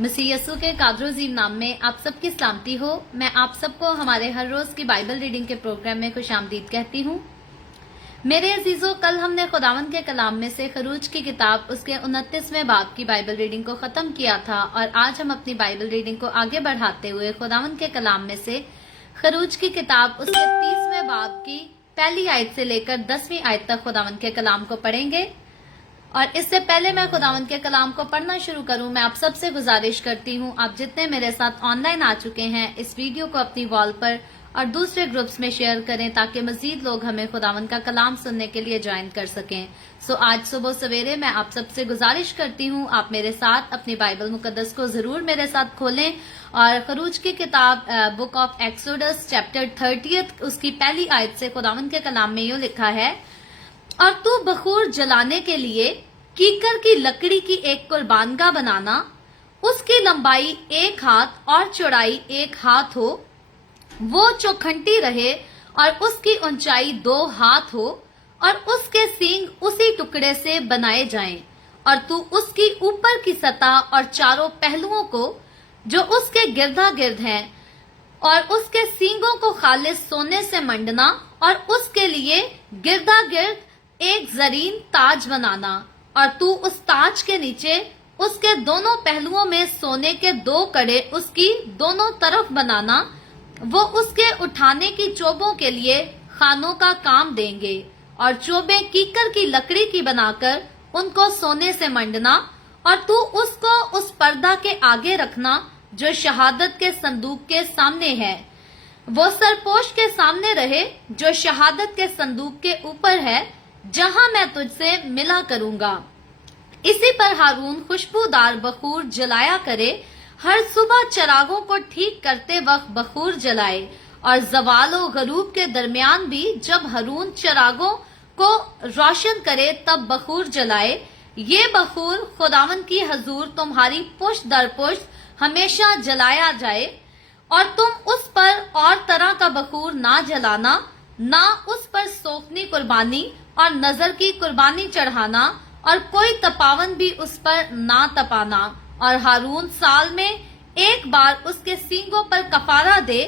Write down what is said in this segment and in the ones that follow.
मसीह यसू के कादर अजीम नाम में आप सबकी सलामती हो। मैं आप सबको हमारे हर रोज की बाइबल रीडिंग के प्रोग्राम में खुशामदीद कहती हूँ। मेरे अजीजों, कल हमने खुदावंद के कलाम में से खरूज की किताब उसके 29वें बाब की बाइबल रीडिंग को खत्म किया था और आज हम अपनी बाइबल रीडिंग को आगे बढ़ाते हुए खुदावंद के कलाम में से खरूज की किताब उसके 30वें बाब की पहली आयत से लेकर 10वीं आयत तक खुदावंद के कलाम को पढ़ेंगे। और इससे पहले मैं खुदावंद के कलाम को पढ़ना शुरू करूं, मैं आप सबसे गुजारिश करती हूं, आप जितने मेरे साथ ऑनलाइन आ चुके हैं इस वीडियो को अपनी वॉल पर और दूसरे ग्रुप्स में शेयर करें ताकि मजीद लोग हमें खुदावंद का कलाम सुनने के लिए ज्वाइन कर सकें। सो आज सुबह सवेरे मैं आप सबसे गुजारिश करती हूं, आप मेरे साथ अपनी बाइबल मुकद्दस को जरूर मेरे साथ खोलें और खरूज की किताब बुक ऑफ एक्सोडस चैप्टर 30 उसकी पहली आयत से खुदावंद के कलाम में यूं लिखा है, और तू बखूर जलाने के लिए कीकर की लकड़ी की एक कुर्बानगाह बनाना, उसकी लंबाई 1 हाथ और चौड़ाई 1 हाथ हो, वो चौखंटी रहे और उसकी ऊंचाई 2 हाथ हो, और उसके सींग उसी टुकड़े से बनाए जाएं, और तू उसकी ऊपर की सतह और चारों पहलुओं को जो उसके गिरदा गिर्द हैं और उसके सींगों को खालिस सोने से मंडना, और उसके लिए गिरदा गिर्द एक जरीन ताज बनाना, और तू उस ताज के नीचे उसके दोनों पहलुओं में सोने के 2 कड़े उसकी दोनों तरफ बनाना। वो उसके उठाने की चोबों के लिए खानों का काम देंगे, और चोबे कीकर की लकड़ी की बनाकर उनको सोने से मंडना, और तू उसको उस पर्दा के आगे रखना जो शहादत के संदूक के सामने है। वो सरपोश के सामने रहे जो शहादत के संदूक के ऊपर है, जहां मैं तुझसे मिला करूंगा। इसी पर हारून खुशबूदार बखूर जलाया करे, हर सुबह चरागों को ठीक करते वक्त बखूर जलाए, और जवालो गरूब के दरमियान भी जब हारून चरागों को रोशन करे तब बखूर जलाए। ये बखूर खुदावन की हजूर तुम्हारी पुश्त दर पुश्त हमेशा जलाया जाए, और तुम उस पर और तरह का बखूर ना जलाना, ना उस पर सोफनी कुर्बानी और नजर की कुर्बानी चढ़ाना, और कोई तपावन भी उस पर ना तपाना। और हारून साल में 1 बार उसके सींगों पर कफारा दे।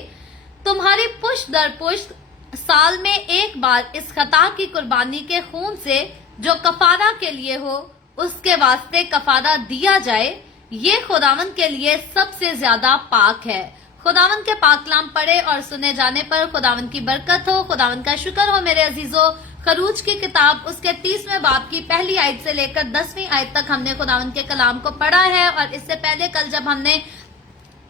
तुम्हारी पुश्त दर पुश्त साल में 1 बार इस खता की कुर्बानी के खून से जो कफारा के लिए हो उसके वास्ते कफारा दिया जाए। ये खुदावन के लिए सबसे ज्यादा पाक है। खुदावन के पाक कलाम पढ़े और सुने जाने पर खुदावन की बरकत हो। खुदावन का शुक्र हो मेरे अजीजों। खरूज की किताब उसके 30वें बाब की पहली आयत से लेकर 10वीं आयत तक हमने खुदावन के कलाम को पढ़ा है, और इससे पहले कल जब हमने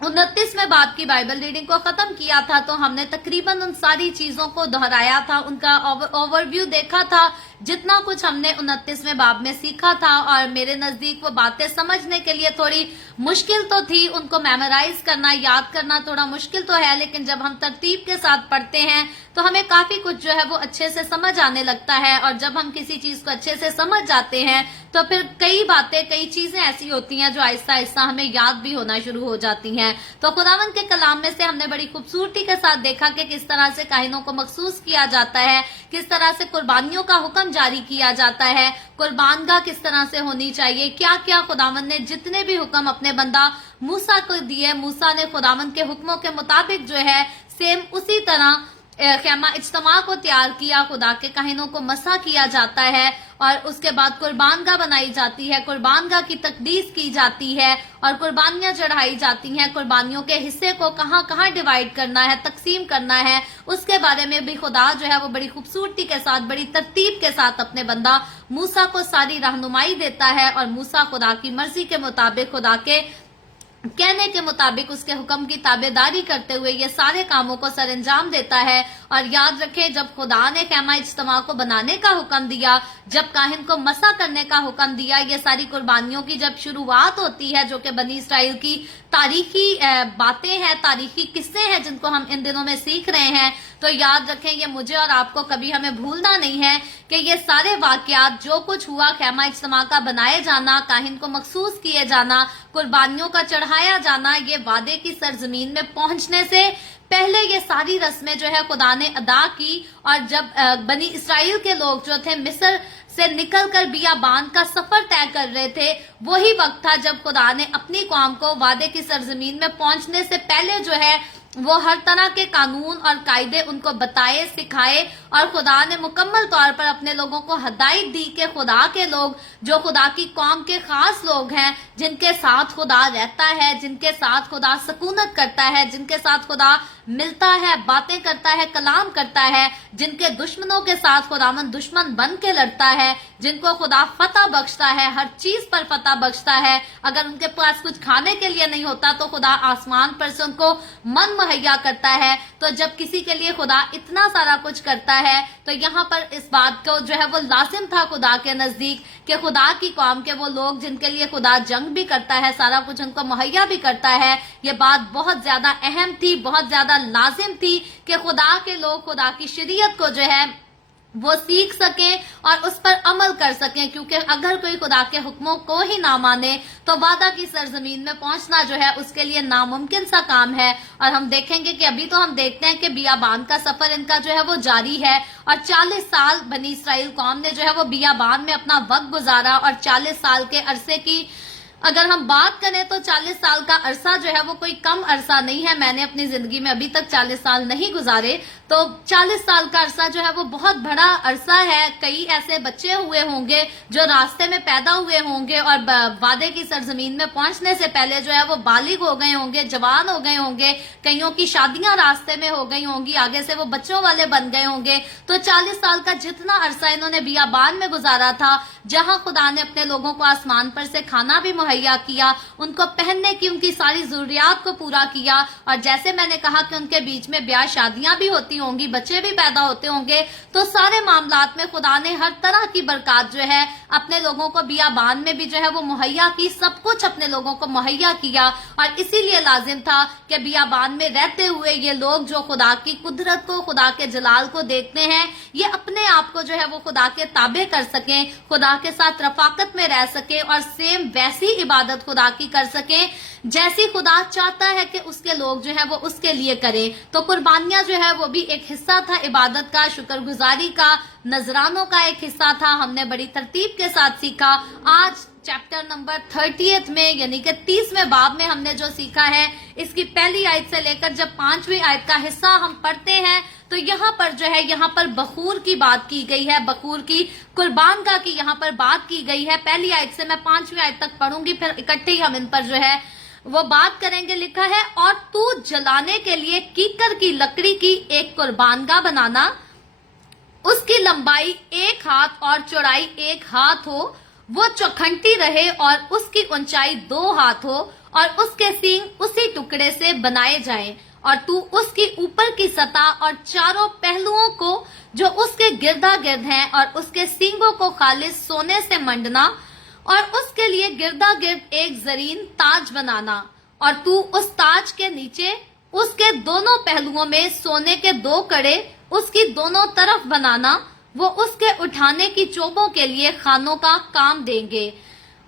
29वें बाब की बाइबल रीडिंग को खत्म किया था तो हमने तकरीबन उन सारी चीजों को दोहराया था, उनका ओवरव्यू देखा था, जितना कुछ हमने 29वें बाब में सीखा था। और मेरे नजदीक वो बातें समझने के लिए थोड़ी मुश्किल तो थी, उनको मेमोराइज करना, याद करना थोड़ा मुश्किल तो है, लेकिन जब हम तरतीब के साथ पढ़ते हैं तो हमें काफी कुछ जो है वो अच्छे से समझ आने लगता है। और जब हम किसी चीज को अच्छे से समझ जाते हैं तो फिर कई बातें, कई चीजें ऐसी होती हैं जो आहिस्ता आहिस्ता हमें याद भी होना शुरू हो जाती हैं। तो खुदावंद के कलाम में से हमने बड़ी खूबसूरती के साथ देखा कि किस तरह से काहिनों को मखसूस किया जाता है, किस तरह से कुर्बानियों का हुक्म जारी किया जाता है, कुर्बानगाह किस तरह से होनी चाहिए, क्या क्या खुदावंद ने जितने भी हुक्म अपने बंदा मूसा को दिए, मूसा ने खुदावंद के हुक्मों के मुताबिक जो है सेम उसी तरह खेमा इज्तमा को तैयार किया, खुदा के काहिनों को मसा किया जाता है, और उसके बाद कुर्बानगाह बनाई जाती है, कुर्बानगाह की तकदीस की जाती है और कुर्बानियां चढ़ाई जाती हैं। कुर्बानियों के हिस्से को कहां कहां डिवाइड करना है, तकसीम करना है, उसके बारे में भी खुदा जो है वो बड़ी खूबसूरती के साथ, बड़ी तरतीब के साथ अपने बंदा मूसा को सारी रहनुमाई देता है, और मूसा खुदा की मर्जी के मुताबिक, खुदा के कहने के मुताबिक उसके हुक्म की ताबेदारी करते हुए ये सारे कामों को सरंजाम देता है। और याद रखें, जब खुदा ने खेमा इज्तिमा को बनाने का हुक्म दिया, जब काहिन को मसा करने का हुक्म दिया, ये सारी कुर्बानियों की जब शुरुआत होती है, जो कि बनी इसराइल की तारीखी बातें हैं, तारीखी किस्से हैं जिनको हम इन दिनों में सीख रहे हैं, तो याद रखें ये मुझे और आपको कभी हमें भूलना नहीं है कि ये सारे वाकयात जो कुछ हुआ, खेमा इज्तिमा का बनाए जाना, काहिन को मखसूस किए जाना, कुर्बानियों का चढ़ाया जाना, ये वादे की सरजमीन में पहुंचने से पहले ये सारी रस्में जो है खुदा ने अदा की। और जब बनी इसराइल के लोग जो थे मिस्र से निकलकर बियाबान का सफर तय कर रहे थे, वही वक्त था जब खुदा ने अपनी कौम को वादे की सरजमीन में पहुंचने से पहले जो है वो हर तरह के कानून और कायदे उनको बताए, सिखाए, और खुदा ने मुकम्मल तौर पर अपने लोगों को हदायत दी कि खुदा के लोग जो खुदा की कौम के खास लोग हैं, जिनके साथ खुदा रहता है, जिनके साथ खुदा सकूनत करता है, जिनके साथ खुदा मिलता है, बातें करता है, कलाम करता है, जिनके दुश्मनों के साथ खुदावन दुश्मन बन के लड़ता है, जिनको खुदा फतह बख्शता है, हर चीज पर फतह बख्शता है। अगर उनके पास कुछ खाने के लिए नहीं होता तो खुदा आसमान पर से उनको मन मुहैया करता है। तो जब किसी के लिए खुदा इतना सारा कुछ करता है तो यहाँ पर इस बात को जो है वो लाजिम था खुदा के नजदीक कि खुदा की कौम के वो लोग जिनके लिए खुदा जंग भी करता है, सारा कुछ उनको मुहैया भी करता है, ये बात बहुत ज्यादा अहम थी, बहुत ज्यादा लाजिम थी कि खुदा के लोग खुदा की शरीयत को जो है वो सीख सकें और उस पर अमल कर सकें, क्योंकि अगर कोई खुदा के हुक्मों को ही ना माने तो वादा की सरजमीन में पहुंचना जो है उसके लिए नामुमकिन सा काम है। और हम देखेंगे कि अभी तो हम देखते हैं कि बियाबान का सफर इनका जो है वो जारी है, और 40 साल बनी इसराइल कौम ने जो है वो बियाबान में अपना वक्त गुजारा। और 40 साल के अरसे की अगर हम बात करें तो 40 साल का अरसा जो है वो कोई कम अरसा नहीं है। मैंने अपनी जिंदगी में अभी तक 40 साल नहीं गुजारे, तो 40 साल का अरसा जो है वो बहुत बड़ा अरसा है। कई ऐसे बच्चे हुए होंगे जो रास्ते में पैदा हुए होंगे और वादे की सरजमीन में पहुंचने से पहले जो है वो बालिग हो गए होंगे, जवान हो गए होंगे, कईयों की शादियां रास्ते में हो गई होंगी, आगे से वो बच्चों वाले बन गए होंगे। तो 40 साल का जितना अरसा इन्होंने बियाबान में गुजारा था, जहां खुदा ने अपने लोगों को आसमान पर से खाना भी मुहैया किया, उनको पहनने की उनकी सारी जरूरियात को पूरा किया, और जैसे मैंने कहा कि उनके बीच में ब्याह शादियां भी होती होंगी, बच्चे भी पैदा होते होंगे, तो सारे मामलात में खुदा ने हर तरह की बरकत जो है अपने लोगों को बियाबान में भी जो है वो मुहैया की, सब कुछ अपने लोगों को मुहैया किया। और इसीलिए लाजिम था कि बियाबान में रहते हुए ये लोग जो खुदा की कुदरत को, खुदा के जलाल को देखते हैं, ये अपने आप को जो है वो खुदा के ताबे कर सकें, खुदा के साथ रफाकत में रह सके और सेम वैसी इबादत खुदा की कर सकें जैसी खुदा चाहता है कि उसके लोग जो है वो उसके लिए करें। तो कुर्बानियां जो है वो भी एक हिस्सा था इबादत का, शुक्रगुजारी का, नजरानों का एक हिस्सा था। हमने बड़ी तरतीब के साथ सीखा। आज चैप्टर नंबर 30 में यानी कि 30वें बाब में हमने जो सीखा है, इसकी पहली आयत से लेकर जब 5वीं आयत का हिस्सा हम पढ़ते हैं तो यहाँ पर जो है यहाँ पर बखूर की बात की गई है, बखूर की कुर्बानगाह की यहाँ पर बात की गई है। पहली आयत से मैं 5वीं आयत तक पढ़ूंगी, फिर इकट्ठे ही हम इन पर जो है वो बात करेंगे। लिखा है, और तू जलाने के लिए कीकर की लकड़ी की एक कुर्बानगाह बनाना, उसकी लंबाई 1 हाथ और चौड़ाई 1 हाथ हो, वो चौखंटी रहे और उसकी ऊंचाई 2 हाथ हो, और उसके सींग उसी टुकड़े से बनाए जाएं। और तू उसकी ऊपर की सतह और चारों पहलुओं को जो उसके गिरदा गिर्द हैं और उसके सींगों को खालिस सोने से मंडना, और उसके लिए गिरदा गिर्द एक जरीन ताज बनाना। और तू उस ताज के नीचे उसके दोनों पहलुओं में सोने के 2 कड़े उसकी दोनों तरफ बनाना, वो उसके उठाने की चोबों के लिए खानों का काम देंगे।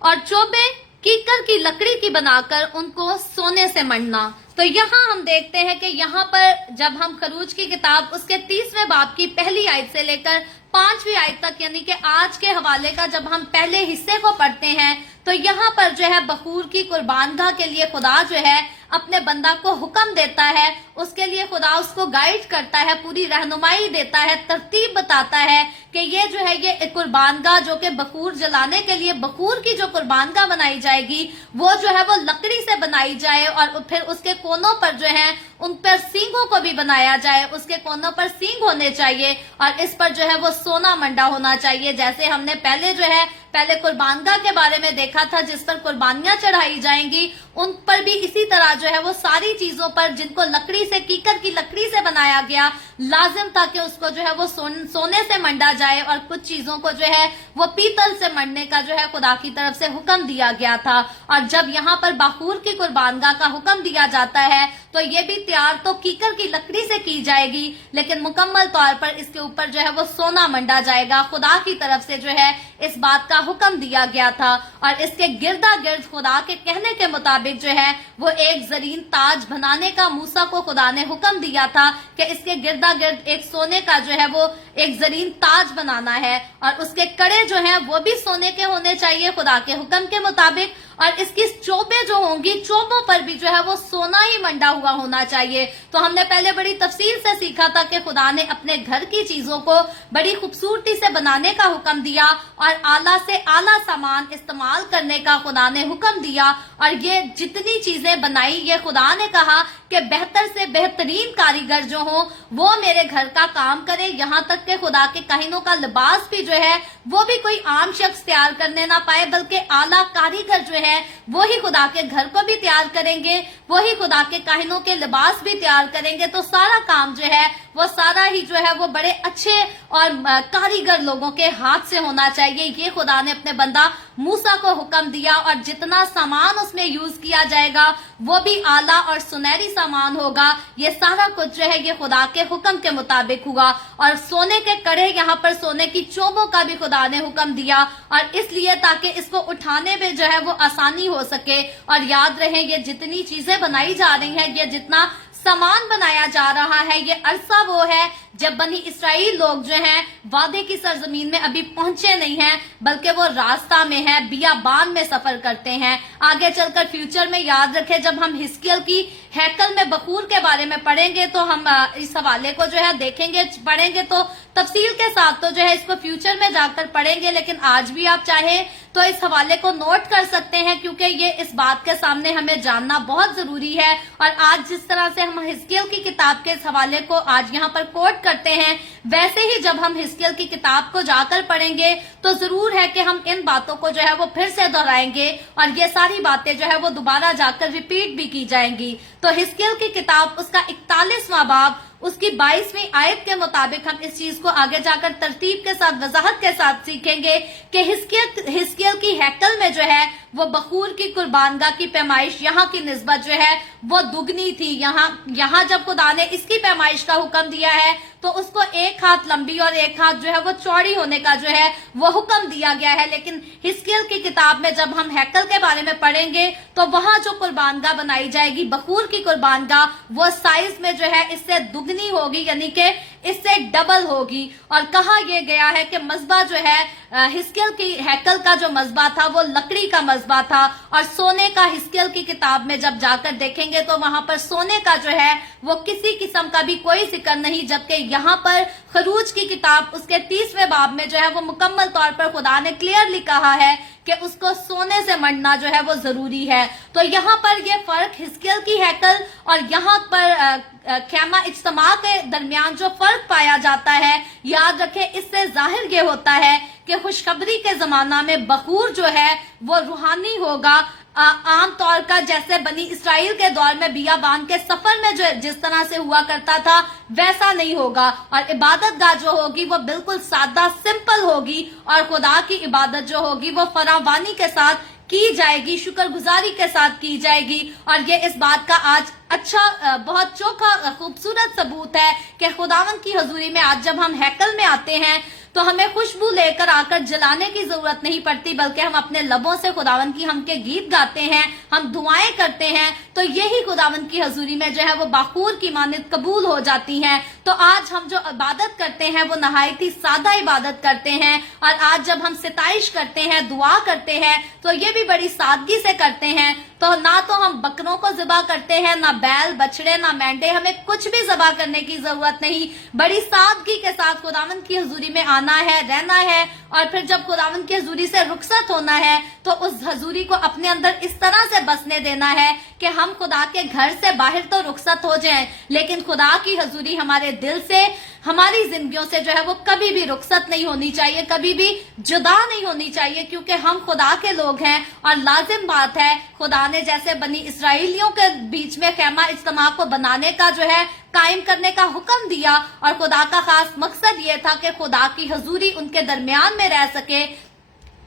और चोबे कीकर की लकड़ी की बनाकर उनको सोने से मढ़ना। तो यहाँ हम देखते हैं कि यहाँ पर जब हम खरूज की किताब उसके 30वें बाब की पहली आयत से लेकर 5वीं आयत तक यानी कि आज के हवाले का जब हम पहले हिस्से को पढ़ते हैं तो यहाँ पर जो है बखूर की कुर्बानगाह के लिए खुदा जो है अपने बंदा को हुक्म देता है, उसके लिए खुदा उसको गाइड करता है, पूरी रहनुमाई देता है, तरतीब बताता है कि ये जो है ये कुर्बानगाह जो कि बखूर जलाने के लिए बखूर की जो कुर्बानगाह बनाई जाएगी वो जो है वो लकड़ी से बनाई जाए, और फिर उसके कोनों पर जो है उन पर सींगों को भी बनाया जाए, उसके कोनों पर सींग होने चाहिए और इस पर जो है वो सोना मंडा होना चाहिए। जैसे हमने पहले कुर्बानगाह के बारे में देखा था जिस पर कुर्बानियां चढ़ाई जाएंगी, उन पर भी इसी तरह जो है वो सारी चीजों पर जिनको लकड़ी से, कीकर की लकड़ी से बनाया गया, लाजिम था कि उसको जो है वो सोने से मंडा जाए, और कुछ चीजों को जो है वो पीतल से मंडने का जो है खुदा की तरफ से हुक्म दिया गया था। और जब यहाँ पर बखूर की कुर्बानगाह का हुक्म दिया जाता है तो ये भी तैयार तो कीकर की लकड़ी से की जाएगी, लेकिन मुकम्मल तौर पर इसके ऊपर जो है वो सोना मंडा जाएगा। खुदा की तरफ से जो है इस बात का हुक्म दिया गया था और इसके गिरदा गिर्द खुदा के कहने के मुताबिक जो है वो एक जरीन ताज बनाने का मूसा को खुदा ने हुक्म दिया था कि इसके गिरदा गिर्द एक सोने का जो है वो एक जरीन ताज बनाना है और उसके कड़े जो हैं वो भी सोने के होने चाहिए खुदा के हुक्म के मुताबिक, और इसकी चोबे जो होंगी चोबों पर भी जो है वो सोना ही मंडा हुआ होना चाहिए। तो हमने पहले बड़ी तफसील से सीखा था कि खुदा ने अपने घर की चीजों को बड़ी खूबसूरती से बनाने का हुक्म दिया और आला से आला सामान इस्तेमाल करने का खुदा ने हुक्म दिया, और ये जितनी चीजें बनाई ये खुदा ने कहा कि बेहतर से बेहतरीन कारीगर जो हो वो मेरे घर का काम करे। यहाँ तक कि खुदा के काहिनों का लिबास भी जो है वो भी कोई आम शख्स तैयार करने ना पाए, बल्कि आला कारीगर जो है वो ही खुदा के घर को भी तैयार करेंगे, वो ही खुदा के काहिनों के लिबास भी तैयार करेंगे। तो सारा काम जो है वो सारा ही जो है वो बड़े अच्छे और कारीगर लोगों के हाथ से होना चाहिए। ये खुदा ने अपने बंदा मूसा को हुक्म दिया और जितना सामान उसमें यूज किया जाएगा वो भी आला और सुनहरी सामान होगा। ये सारा कुछ जो है ये खुदा के हुक्म के मुताबिक हुआ, और सोने के कड़े यहाँ पर सोने की चोबों का भी खुदा ने हुक्म दिया, और इसलिए ताकि इसको उठाने में जो है वो आसानी हो सके। और याद रहे ये जितनी चीजें बनाई जा रही हैं, ये जितना सामान बनाया जा रहा है, ये अरसा वो है जब बनी इस्राएल लोग जो हैं वादे की सरजमीन में अभी पहुंचे नहीं हैं, बल्कि वो रास्ता में है, बियाबान में सफर करते हैं। आगे चलकर फ्यूचर में याद रखें जब हम हिस्कियल की हैकल में बखूर के बारे में पढ़ेंगे तो हम इस हवाले को जो है देखेंगे, पढ़ेंगे तो तफसील के साथ तो जो है इसको फ्यूचर में जाकर पढ़ेंगे, लेकिन आज भी आप चाहें तो इस हवाले को नोट कर सकते हैं क्योंकि ये इस बात के सामने हमें जानना बहुत जरूरी है। और आज जिस तरह से हम हिस्कियल की किताब के इस हवाले को आज यहाँ पर कोट करते हैं, वैसे ही जब हम हिस्कियल की किताब को जाकर पढ़ेंगे तो जरूर है कि हम इन बातों को जो है वो फिर से दोहराएंगे और ये सारी बातें जो है वो दोबारा जाकर रिपीट भी की जाएंगी। तो हिस्कियल की किताब उसका 41वां बाब उसकी 22वीं आयत के मुताबिक हम इस चीज को आगे जाकर तरतीब के साथ वजाहत के साथ सीखेंगे कि हिस्कियल की हैकल में जो है वो बखूर की कुर्बानगाह की पैमाइश यहाँ की निस्बत जो है वो दुगनी थी। यहाँ जब खुदा ने इसकी पैमाइश का हुक्म दिया है तो उसको एक हाथ लंबी और एक हाथ जो है वो चौड़ी होने का जो है वो हुक्म दिया गया है। लेकिन हिस्कियल की किताब में जब हम हैकल के बारे में पढ़ेंगे तो वहां जो कुर्बानगाह बनाई जाएगी बखूर की कुर्बानगाह वो साइज में जो है इससे दुगनी होगी, यानी कि इससे डबल होगी। और कहा यह गया है कि मज़बा जो है हिस्कियल की हैकल का जो मज़बा था वो लकड़ी का मज़बा था, और सोने का हिस्कियल की किताब में जब जाकर देखेंगे तो वहां पर सोने का जो है वो किसी किस्म का भी कोई जिक्र नहीं, जबकि यहाँ पर खरूज की किताब उसके 30वें बाब में जो है वो मुकम्मल तौर पर खुदा ने क्लियरली कहा है कि उसको सोने से मढ़ना जो है वो जरूरी है। तो यहाँ पर ये फर्क हिस्कियल की हैकल और यहाँ पर खैमा इज्तिमा के दरमियान जो फर्क पाया जाता है, याद रखें इससे जाहिर ये होता है कि खुशखबरी के जमाना में बखूर जो है वो रूहानी होगा। आम तौर का जैसे बनी इस्राइल के दौर में बियाबान के सफर में जो जिस तरह से हुआ करता था वैसा नहीं होगा, और इबादत गाह जो होगी वो बिल्कुल सादा सिंपल होगी, और खुदा की इबादत जो होगी वो फरावानी के साथ की जाएगी, शुक्रगुजारी के साथ की जाएगी। और ये इस बात का आज अच्छा बहुत चोखा खूबसूरत सबूत है कि खुदावन की हजूरी में आज जब हम हैकल में आते हैं तो हमें खुशबू लेकर आकर जलाने की जरूरत नहीं पड़ती, बल्कि हम अपने लबों से खुदावन की हम के गीत गाते हैं, हम दुआएं करते हैं, तो यही खुदावन की हजूरी में जो है वो बखूर की मानित कबूल हो जाती हैं। तो आज हम जो इबादत करते हैं वो नहायत ही सादा इबादत करते हैं, और आज जब हम सिताइश करते हैं, दुआ करते हैं, तो ये भी बड़ी सादगी से करते हैं। तो ना तो हम बकरों को ज़िबा करते हैं, ना बैल बछड़े, ना मेंढे, हमें कुछ भी ज़िबा करने की जरूरत नहीं। बड़ी सादगी के साथ खुदावन की हजूरी में आना है, रहना है, और फिर जब खुदावन की हजूरी से रुखसत होना है तो उस हजूरी को अपने अंदर इस तरह से बसने देना है कि हम खुदा के घर से बाहर तो रुखसत हो जाएं, लेकिन खुदा की हजूरी हमारे दिल से, हमारी जिंदगियों से जो है वो कभी भी रुखसत नहीं होनी चाहिए, कभी भी जुदा नहीं होनी चाहिए, क्योंकि हम खुदा के लोग हैं। और लाजिम बात है, खुदा ने जैसे बनी इसराइलियों के बीच में खैमा इज्तिमा को बनाने का जो है कायम करने का हुक्म दिया, और खुदा का खास मकसद ये था कि खुदा की हजूरी उनके दरमियान में रह सके,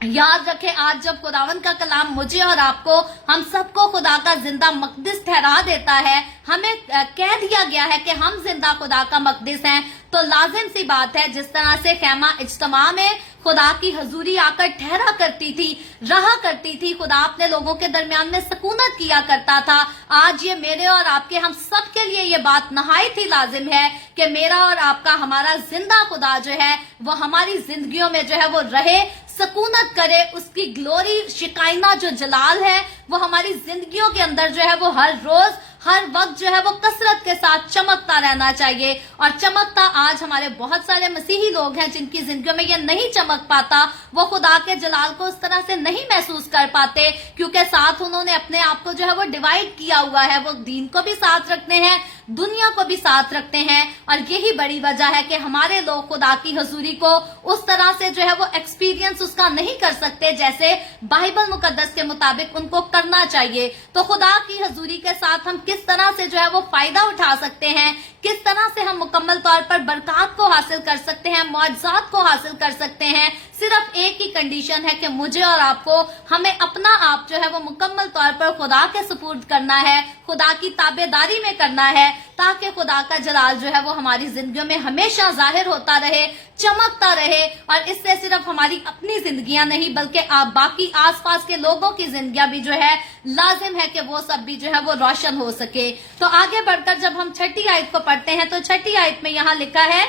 याद रखें, आज जब खुदावन का कलाम मुझे और आपको, हम सबको खुदा का जिंदा मकदिस ठहरा देता है, हमें कह दिया गया है कि हम जिंदा खुदा का मकदिस हैं, तो लाजिम सी बात है जिस तरह से खैमा इज्तिमा में खुदा की हजूरी आकर ठहरा करती थी, रहा करती थी, खुदा अपने लोगों के दरमियान में सकूनत किया करता था, आज ये मेरे और आपके, हम सब के लिए ये बात नहायत ही लाजिम है कि मेरा और आपका, हमारा जिंदा खुदा जो है वो हमारी जिंदगियों में जो है वो रहे, सकूनत करे, उसकी ग्लोरी, शिकायना जो जलाल है वो हमारी जिंदगियों के अंदर जो है वो हर रोज हर वक्त जो है वो कसरत के साथ चमकता रहना चाहिए। और चमकता आज हमारे बहुत सारे मसीही लोग हैं जिनकी जिंदगियों में ये नहीं चमक पाता, वो खुदा के जलाल को उस तरह से नहीं महसूस कर पाते, क्योंकि साथ उन्होंने अपने आप को जो है वो डिवाइड किया हुआ है, वो दीन को भी साथ रखते हैं, दुनिया को भी साथ रखते हैं। और यही बड़ी वजह है कि हमारे लोग खुदा की हजूरी को उस तरह से जो है वो एक्सपीरियंस उसका नहीं कर सकते जैसे बाइबल मुकद्दस के मुताबिक उनको करना चाहिए। तो खुदा की हजूरी के साथ हम किस तरह से जो है वो फायदा उठा सकते हैं, किस तरह से हम मुकम्मल तौर पर बरकत को हासिल कर सकते हैं, मुआवजात को हासिल कर सकते हैं, सिर्फ एक ही कंडीशन है कि मुझे और आपको, हमें अपना आप जो है वो मुकम्मल तौर पर खुदा के सुपुर्द करना है, खुदा की ताबेदारी में करना है, ताकि खुदा का जलाल जो है वो हमारी जिंदगियों में हमेशा जाहिर होता रहे, चमकता रहे। और इससे सिर्फ हमारी अपनी जिंदगियां नहीं बल्कि आप बाकी आसपास के लोगों की जिंदगियां भी जो है लाजिम है कि वो सब भी जो है वो रोशन हो सके। तो आगे बढ़कर जब हम छठी आयत को पढ़ते हैं तो छठी आयत में यहाँ लिखा है,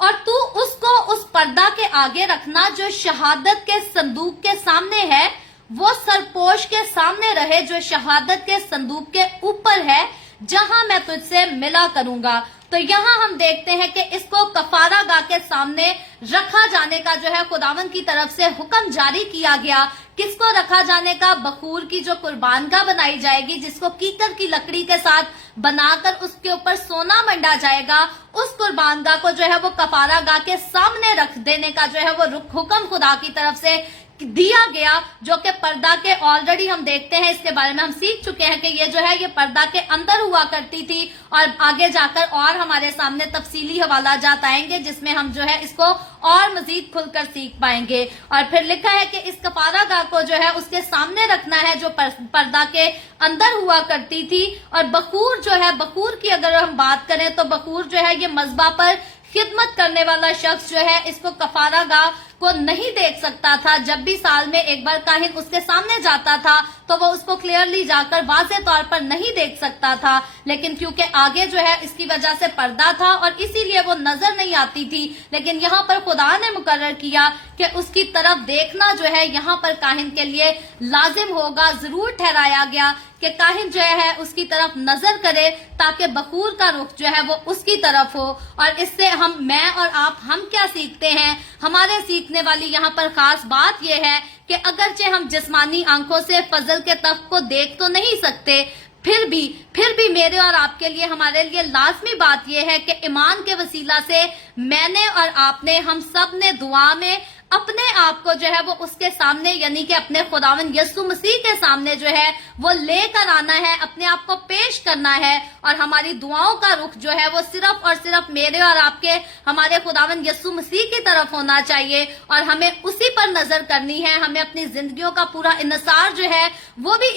और तू उसको उस पर्दा के आगे रखना जो शहादत के संदूक के सामने है, वो सरपोश के सामने रहे जो शहादत के संदूक के ऊपर है, जहां मैं तुझसे मिला करूंगा। तो यहाँ हम देखते हैं कि इसको कफारा गाह के सामने रखा जाने का जो है खुदावन की तरफ से हुक्म जारी किया गया। किसको रखा जाने का? बखूर की जो कुर्बान गाह बनाई जाएगी, जिसको कीकर की लकड़ी के साथ बनाकर उसके ऊपर सोना मंडा जाएगा, उस कुर्बान गाह को जो है वो कफारा गाह के सामने रख देने का जो है वो हुक्म खुदा की तरफ से दिया गया, जो कि पर्दा के ऑलरेडी हम देखते हैं, इसके बारे में हम सीख चुके हैं कि ये जो है ये पर्दा के अंदर हुआ करती थी। और आगे जाकर और हमारे सामने तफसीली हवाला जात आएंगे जिसमें हम जो है इसको और मजीद खुलकर सीख पाएंगे। और फिर लिखा है कि इस कफारा गाह को जो है उसके सामने रखना है जो पर्दा के अंदर हुआ करती थी। और बखूर जो है, बखूर की अगर हम बात करें तो बखूर जो है ये मज़बा पर खिदमत करने वाला शख्स जो है इसको कफारा गाह को नहीं देख सकता था। जब भी साल में एक बार काहिन उसके सामने जाता था तो वो उसको क्लियरली जाकर वाज़े तौर पर नहीं देख सकता था, लेकिन क्योंकि आगे जो है इसकी वजह से पर्दा था और इसीलिए वो नजर नहीं आती थी। लेकिन यहाँ पर खुदा ने मुकर्रर किया कि उसकी तरफ देखना जो है यहाँ पर काहिन के लिए लाजिम होगा, जरूर ठहराया गया कि काहिन जो है उसकी तरफ नजर करे ताकि बखूर का रुख जो है वो उसकी तरफ हो। और इससे मैं और आप क्या सीखते हैं? हमारे सीखने वाली यहाँ पर खास बात यह है कि अगरचे हम जिस्मानी आंखों से फजल के तख्त को देख तो नहीं सकते, फिर भी मेरे और आपके लिए, हमारे लिए लाजमी बात यह है कि ईमान के वसीला से मैंने और आपने, हम सब ने दुआ में अपने आप को जो है वो उसके सामने यानी कि अपने खुदावंद यीशु मसीह के सामने जो है वो लेकर आना है, अपने आप को पेश करना है। और हमारी दुआओं का रुख जो है वो सिर्फ और सिर्फ मेरे और आपके, हमारे खुदावंद यीशु मसीह की तरफ होना चाहिए और हमें उसी पर नजर करनी है। हमें अपनी जिंदगियों का पूरा इन्सार जो है वो भी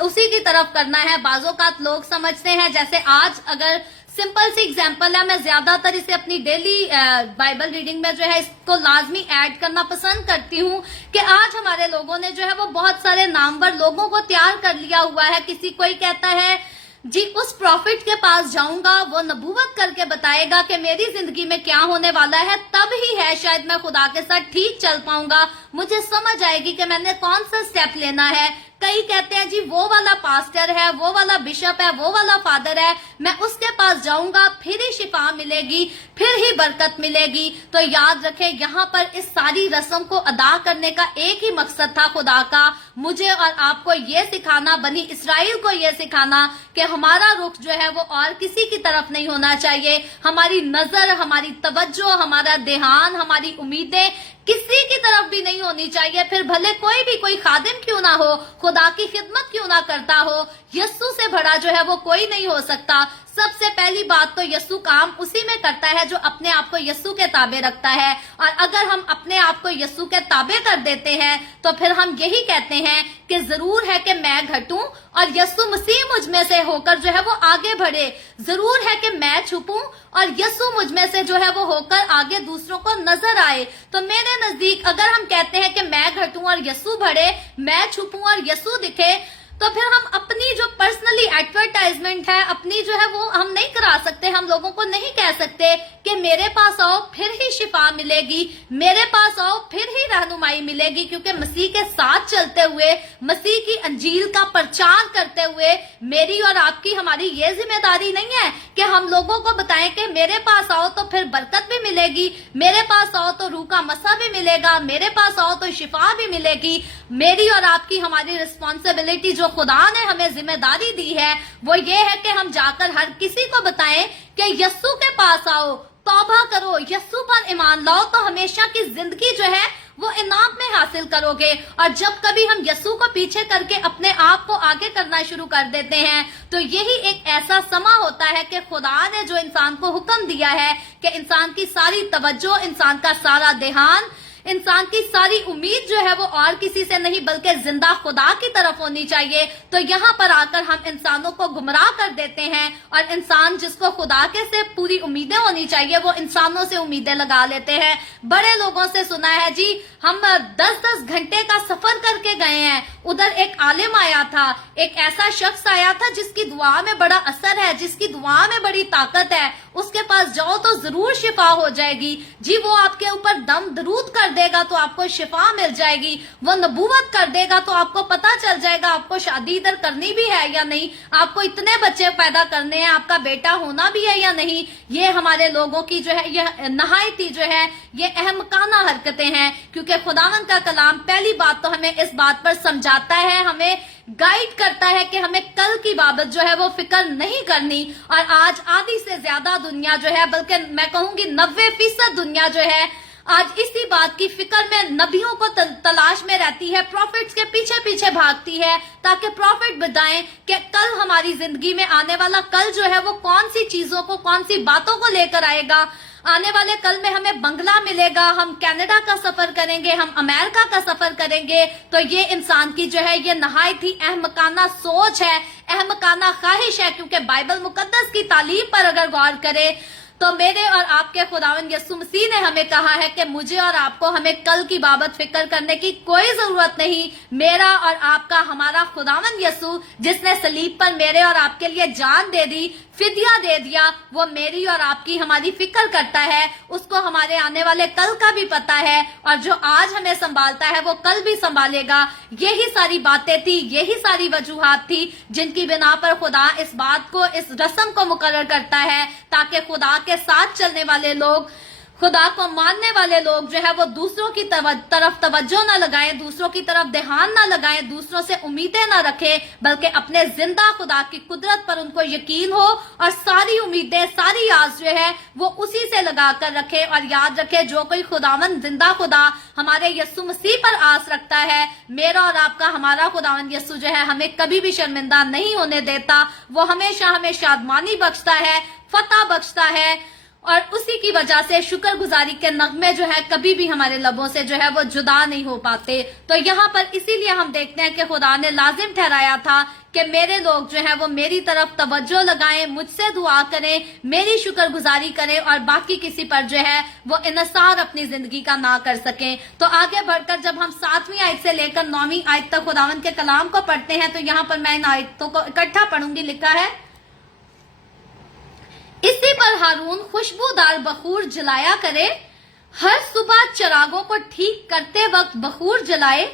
उसी की तरफ करना है। बाज़ोकात लोग समझते हैं, जैसे आज अगर सिंपल सी एग्जांपल है, मैं ज्यादातर इसे अपनी डेली बाइबल रीडिंग में जो है इसको लाजमी ऐड करना पसंद करती हूँ कि आज हमारे लोगों ने जो है वो बहुत सारे नामवर लोगों को तैयार कर लिया हुआ है। कोई कहता है जी उस प्रॉफिट के पास जाऊंगा, वो नबूवत करके बताएगा कि मेरी जिंदगी में क्या होने वाला है, तब ही है शायद मैं खुदा के साथ ठीक चल पाऊंगा, मुझे समझ आएगी कि मैंने कौन सा स्टेप लेना है। कई कहते हैं जी वो वाला पास्टर है, वो वाला बिशप है, वो वाला फादर है, मैं उसके पास जाऊंगा फिर ही शिफा मिलेगी, फिर ही बरकत मिलेगी। तो याद रखें, यहाँ पर इस सारी रस्म को अदा करने का एक ही मकसद था खुदा का, मुझे और आपको ये सिखाना, बनी इसराइल को ये सिखाना कि हमारा रुख जो है वो और किसी की तरफ नहीं होना चाहिए। हमारी नजर, हमारी तवज्जो, हमारा ध्यान, हमारी उम्मीदें किसी की तरफ भी नहीं होनी चाहिए। फिर भले कोई खादिम क्यों ना हो, खुदा की खिदमत क्यों ना करता हो, यस्सु से बड़ा जो है वो कोई नहीं हो सकता। सबसे पहली बात तो यस्सु काम उसी में करता है जो अपने आप को यस्सु के ताबे रखता है। और अगर हम अपने आप को यस्सु के ताबे कर देते हैं तो फिर हम यही कहते हैं कि जरूर है कि मैं घटूं और यस्सु मसीह मुझ में से होकर जो है वो आगे बढ़े। जरूर है कि मैं छुपूं और यस्सु मुझ में से जो है वो होकर आगे दूसरों को नजर आए। तो मेरे नजदीक अगर हम कहते हैं कि मैं घटूं और यस्सु बढ़े, मैं छुपूं और यस्सु दिखे, तो फिर हम अपनी जो पर्सनली एडवर्टाइजमेंट है अपनी जो है वो हम नहीं करा सकते। हम लोगों को नहीं कह सकते कि मेरे पास आओ फिर ही शिफा मिलेगी, मेरे पास आओ फिर ही रहनुमाई मिलेगी, क्योंकि मसीह के साथ चलते हुए, मसीह की अंजील का प्रचार करते हुए मेरी और आपकी, हमारी ये जिम्मेदारी नहीं है कि हम लोगों को बताएं कि मेरे पास आओ तो फिर बरकत भी मिलेगी, मेरे पास आओ तो रूह का मसा भी मिलेगा, मेरे पास आओ तो शिफा भी मिलेगी। मेरी और आपकी हमारी रिस्पॉन्सिबिलिटी जो खुदा ने हमें जिम्मेदारी दी है वो ये है कि हम जाकर हर किसी को बताएं कि यस्सु के पास आओ, तौबा करो, यस्सु पर ईमान लाओ, तो हमेशा की जिंदगी जो है वो इनाम में हासिल करोगे। और जब कभी हम यस्सु को पीछे करके अपने आप को आगे करना शुरू कर देते हैं तो यही एक ऐसा समा होता है कि खुदा ने जो इंसान को हुक्म दिया है कि इंसान की सारी तवज्जो, इंसान का सारा ध्यान, इंसान की सारी उम्मीद जो है वो और किसी से नहीं बल्कि जिंदा खुदा की तरफ होनी चाहिए, तो यहाँ पर आकर हम इंसानों को गुमराह कर देते हैं। और इंसान जिसको खुदा के से पूरी उम्मीदें होनी चाहिए वो इंसानों से उम्मीदें लगा लेते हैं। बड़े लोगों से सुना है जी, हम 10-10 घंटे का सफर करके गए हैं, उधर एक आलिम आया था, एक ऐसा शख्स आया था जिसकी दुआ में बड़ा असर है, जिसकी दुआ में बड़ी ताकत है, उसके पास जाओ तो जरूर शिफा हो जाएगी जी। वो आपके ऊपर दम दरूद कर देगा तो आपको शिफा मिल जाएगी, वो नबूवत कर देगा तो आपको पता चल जाएगा आपको शादी इधर करनी भी है या नहीं, आपको इतने बच्चे पैदा करने हैं, आपका बेटा होना भी है या नहीं। ये हमारे लोगों की जो है यह नहायती जो है ये अहमकाना हरकतें हैं, क्योंकि खुदावंद का कलाम पहली बात तो हमें इस बात पर समझाता है, हमें गाइड करता है कि हमें कल की बाबत जो है वो फिक्र नहीं करनी। और आज आधी से ज्यादा दुनिया जो है, बल्कि मैं कहूंगी 90% दुनिया जो है आज इसी बात की फिक्र में नबियों को तलाश में रहती है, प्रॉफिट्स के पीछे पीछे भागती है ताकि प्रॉफिट बताएं कि कल हमारी जिंदगी में आने वाला कल जो है वो कौन सी चीजों को, कौन सी बातों को लेकर आएगा। आने वाले कल में हमें बंगला मिलेगा, हम कनाडा का सफर करेंगे, हम अमेरिका का सफर करेंगे। तो ये इंसान की जो है ये नहायत ही अहमकाना सोच है, अहमकाना ख्वाहिश है, क्योंकि बाइबल मुकद्दस की तालीम पर अगर गौर करे तो मेरे और आपके खुदावंद यीशु मसीह ने हमें कहा है कि मुझे और आपको हमें कल की बाबत फिक्र करने की कोई जरूरत नहीं। मेरा और आपका, हमारा खुदावंद यीशु जिसने सलीब पर मेरे और आपके लिए जान दे दी, फिदिया दे दिया, वो मेरी और आपकी, हमारी फिक्र करता है। उसको हमारे आने वाले कल का भी पता है और जो आज हमें संभालता है वो कल भी संभालेगा। यही सारी बातें थी, यही सारी वजूहात थी जिनकी बिना पर खुदा इस बात को, इस रस्म को मुकर्रर करता है ताकि खुदा के साथ चलने वाले लोग, खुदा को मानने वाले लोग जो है वो दूसरों की तरफ तवज्जो ना लगाएं, दूसरों की तरफ ध्यान ना लगाएं, दूसरों से उम्मीदें ना रखें, बल्कि अपने जिंदा खुदा की कुदरत पर उनको यकीन हो और सारी उम्मीदें, सारी आस जो है वो उसी से लगा कर रखें। और याद रखें, जो कोई खुदावंद जिंदा खुदा हमारे यीशु मसीह पर आस रखता है, मेरा और आपका हमारा खुदावंद यीशु जो है हमें कभी भी शर्मिंदा नहीं होने देता। वो हमेशा हमें शादमानी बख्शता है, फतह बख्शता है, और उसी की वजह से शुक्रगुजारी के नगमे जो है कभी भी हमारे लबों से जो है वो जुदा नहीं हो पाते। तो यहाँ पर इसीलिए हम देखते हैं कि खुदा ने लाजिम ठहराया था कि मेरे लोग जो है वो मेरी तरफ तवज्जो लगाएं, मुझसे दुआ करें, मेरी शुक्रगुजारी करें और बाकी किसी पर जो है वो इनसार अपनी जिंदगी का ना कर सकें। तो आगे बढ़कर जब हम 7वीं आयत से लेकर 9वीं आयत तक खुदावंद के कलाम को पढ़ते हैं तो यहाँ पर मैं इन आयतों को इकट्ठा पढ़ूंगी। लिखा है, इसी पर हारून खुशबूदार बखूर जलाया करे, हर सुबह चिरागों को ठीक करते वक्त बखूर जलाए,